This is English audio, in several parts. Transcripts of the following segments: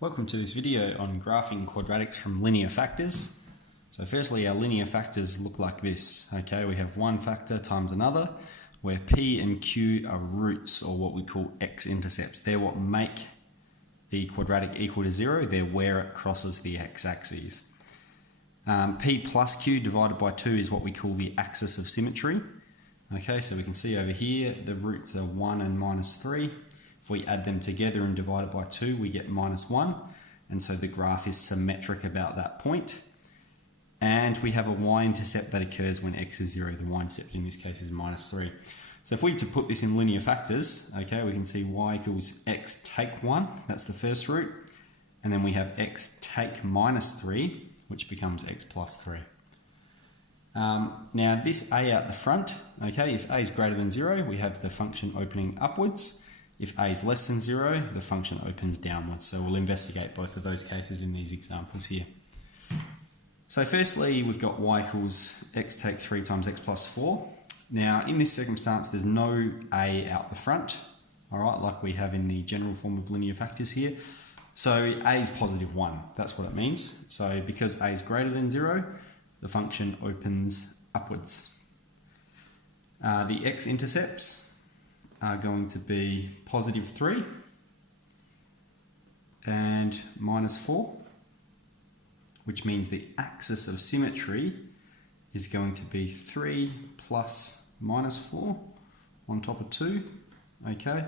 Welcome to this video on graphing quadratics from linear factors. So firstly, our linear factors look like this. Okay, we have one factor times another, where P and Q are roots, or what we call x-intercepts. They're what make the quadratic equal to 0. They're where it crosses the x-axis. P plus Q divided by 2 is what we call the axis of symmetry. Okay, so we can see over here the roots are 1 and minus 3. If we add them together and divide it by 2, we get minus 1. And so the graph is symmetric about that point. And we have a y-intercept that occurs when x is 0. The y-intercept in this case is minus 3. So if we were to put this in linear factors, okay, we can see y equals x take 1. That's the first root. And then we have x take minus 3, which becomes x plus 3. Now this a out the front, okay, if a is greater than 0, we have the function opening upwards. If a is less than 0, the function opens downwards. So we'll investigate both of those cases in these examples here. So firstly, we've got y equals x take 3 times x plus 4. Now in this circumstance, there's no a out the front, all right, like we have in the general form of linear factors here. So a is positive 1, that's what it means. So because a is greater than 0, the function opens upwards. The x-intercepts are going to be positive 3 and minus 4, which means the axis of symmetry is going to be 3 plus minus 4 on top of 2, okay,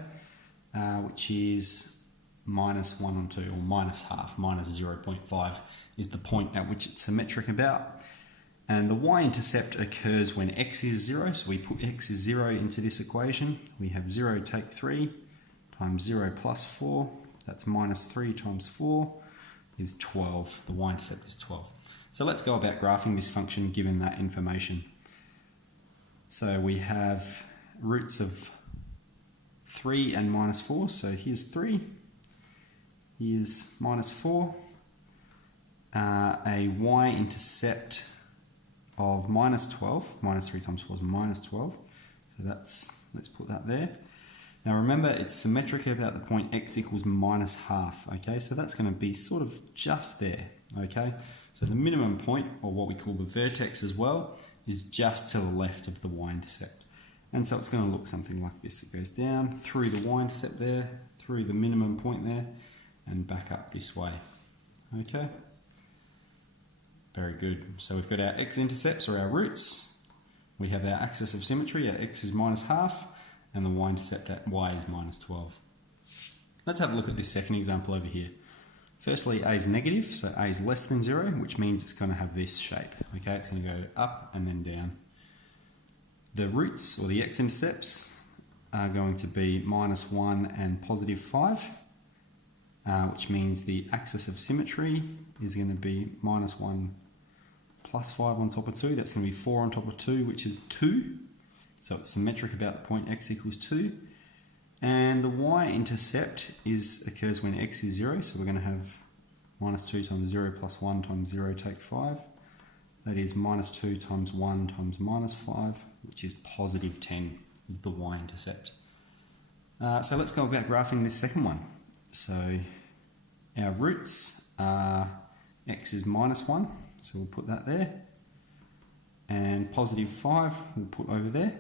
which is minus 1 on 2, or minus half, minus 0.5 is the point at which it's symmetric about. And the y-intercept occurs when x is 0, so we put x is 0 into this equation. We have 0 take 3 times 0 plus 4, that's minus 3 times 4 is 12. The y-intercept is 12. So let's go about graphing this function given that information. So we have roots of 3 and minus 4, so here's 3, here's minus 4, a y-intercept of minus 12, minus 3 times 4 is minus 12, so let's put that there. Now remember, it's symmetric about the point x equals minus half, okay, so that's going to be sort of just there, okay. So the minimum point, or what we call the vertex as well, is just to the left of the y-intercept. And so it's going to look something like this. It goes down through the y-intercept there, through the minimum point there, and back up this way, okay. Very good. So we've got our x-intercepts, or our roots. We have our axis of symmetry, our x is minus half, and the y-intercept at y is minus 12. Let's have a look at this second example over here. Firstly, a is negative, so a is less than 0, which means it's going to have this shape. Okay, it's going to go up and then down. The roots, or the x-intercepts, are going to be minus 1 and positive 5, which means the axis of symmetry is going to be minus 1 plus 5 on top of 2. That's going to be 4 on top of 2, which is 2. So it's symmetric about the point x equals 2. And the y-intercept occurs when x is 0. So we're going to have minus 2 times 0 plus 1 times 0 take 5. That is minus 2 times 1 times minus 5, which is positive 10 is the y-intercept. So let's go about graphing this second one. So our roots are x is minus 1, so we'll put that there. And positive 5 we'll put over there.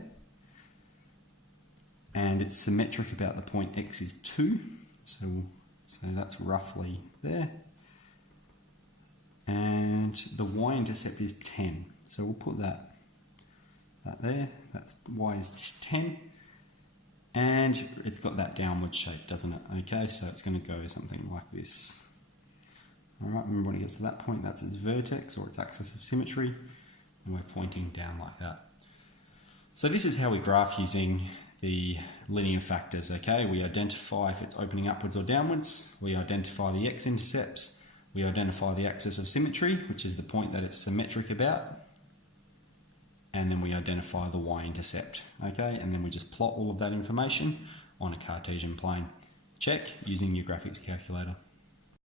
And it's symmetric about the point x is 2, so that's roughly there. And the y-intercept is 10, so we'll put that there. That's y is 10. And it's got that downward shape, doesn't it? Okay, so it's going to go something like this. Alright, remember when it gets to that point, that's its vertex, or its axis of symmetry, and we're pointing down like that. So this is how we graph using the linear factors, okay? We identify if it's opening upwards or downwards, we identify the x-intercepts, we identify the axis of symmetry, which is the point that it's symmetric about, and then we identify the y-intercept, okay? And then we just plot all of that information on a Cartesian plane. Check using your graphics calculator.